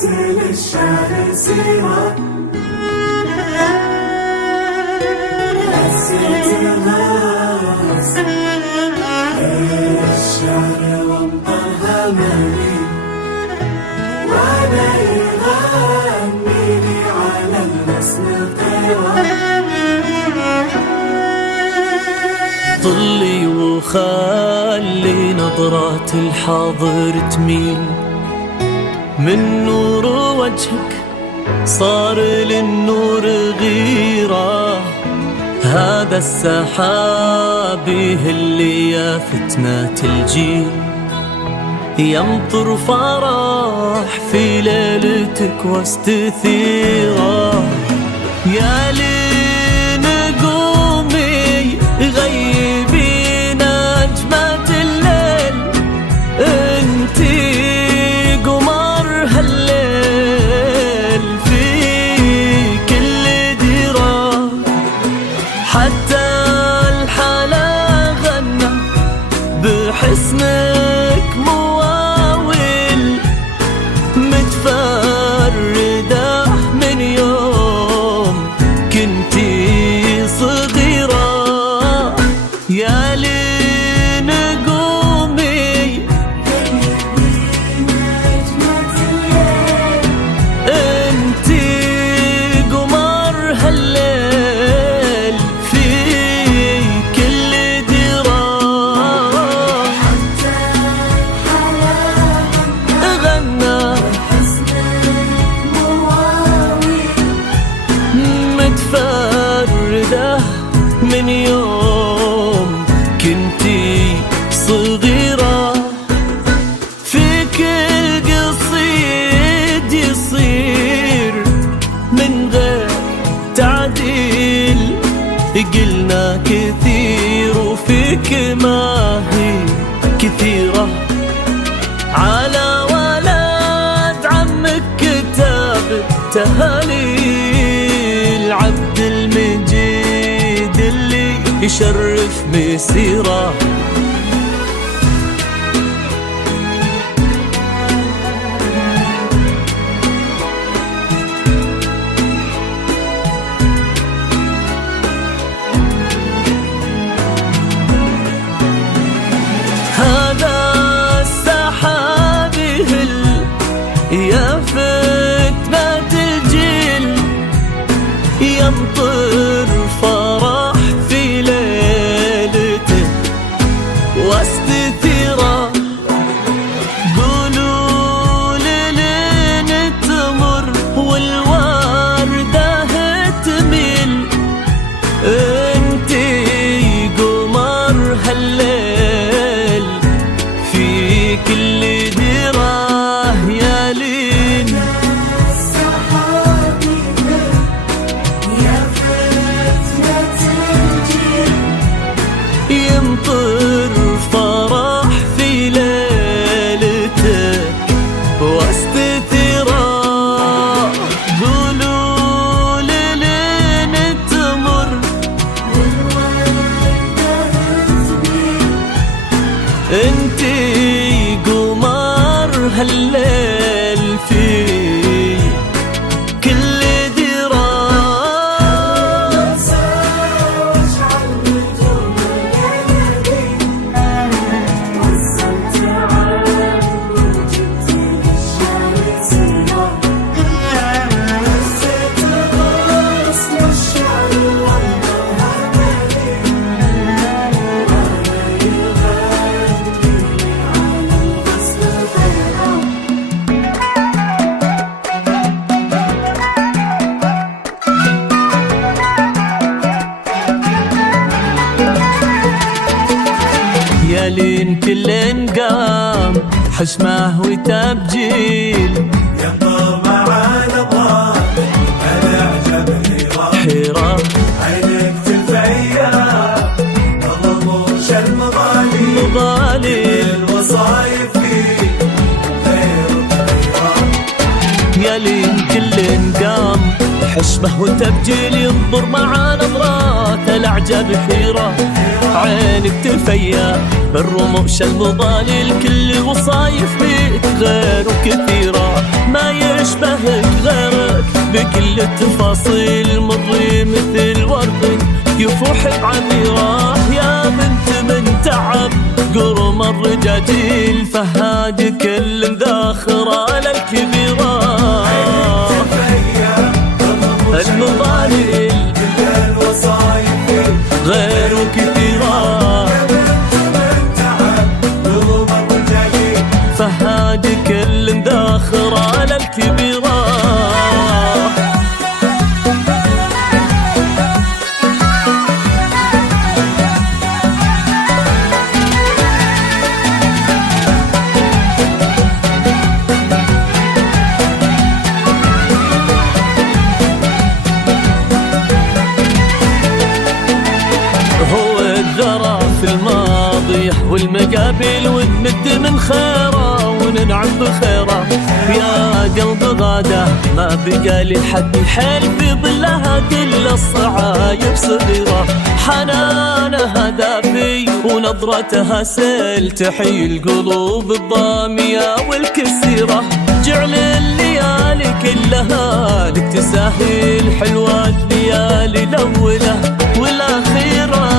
رسمت للشعر سيرة، رسمت الراس الشعر وامطرها مالي، وانا يغني لي على الرسم الطيرة. ظلي وخلي نظرات الحاضر تميل، من نور وجهك صار للنور غيرة، هذا السحاب يهل يا فتنة الجيل، يمطر فرح في ليلتك واستثيرة. يا لين قومي غيبي نجمة الليل، انتي قمر هالليل في كل ديرة، حتى الحلا غنى بحسنك مواويل، متفردة من يوم كنتي صغيرة. يا لين قومي انتي قمر هالليل في كل ديرة، حتى الحلا غنى حسنك مواويل، متفردة من يوم كنتي صغيرة. في كل قصيد يصير من غير تعديل، قلنا كثير وفيك ما هي كثيرة، على ولد عمك كتاب تهاليل، عبد المجيد اللي يشرف مسيرة. هذا السحاب يهل يا فتنة الجيل، يمطر فرح في ليلته واستثيرة. قولوا لين تمر والوردة تميل، انتي قمر هالليل في كل ديرة. يا لين السحاب يا فتنة الجيل، يمطر فرح في ليلتك واستثيرة. قولوا لين تمر والوردة تميل، انتي قمر هالليل في كل ديرة. واشعل نجوم الليالي، وصلت عني جبت للشعر سيرة، رسمت رسم الشعر وامطرها مالي، وانا يغني لي على الرسم طيرة. يا لين كل قام حشمه وتبجيل، ينظر معانا الله الأعجب حيرة عينك تلفيا الرموش المغالي، الوصايف فيك خير خيرة. يا لين كل قام حشمه وتبجيل، ينظر مع نظرات الأعجب حيرة، عينك تفيا بالرموش المضالي، الكل وصايف بيك غير كثيرة، ما يشبه بكل التفاصيل مري مثل ورد يفوح بعميره. يا بنت من تعب قرم الرجاجيل فهاد كل ذاخره للكبيره. المظالم كل الوصايف غير كثيره فهاد كل ذاخره للكبيره. في الماضي والمقابل ونمد من خيره وننعم بخيره. يا قلب غاده ما بقى لي حد الحيل في ظلها كل الصعايب صغيره. حنانها دافي ونظرتها سيل تحيي القلوب الضاميه والكسيره. جعل الليالي كلها لك تساهل حلوات ليالي الاولى والاخيره.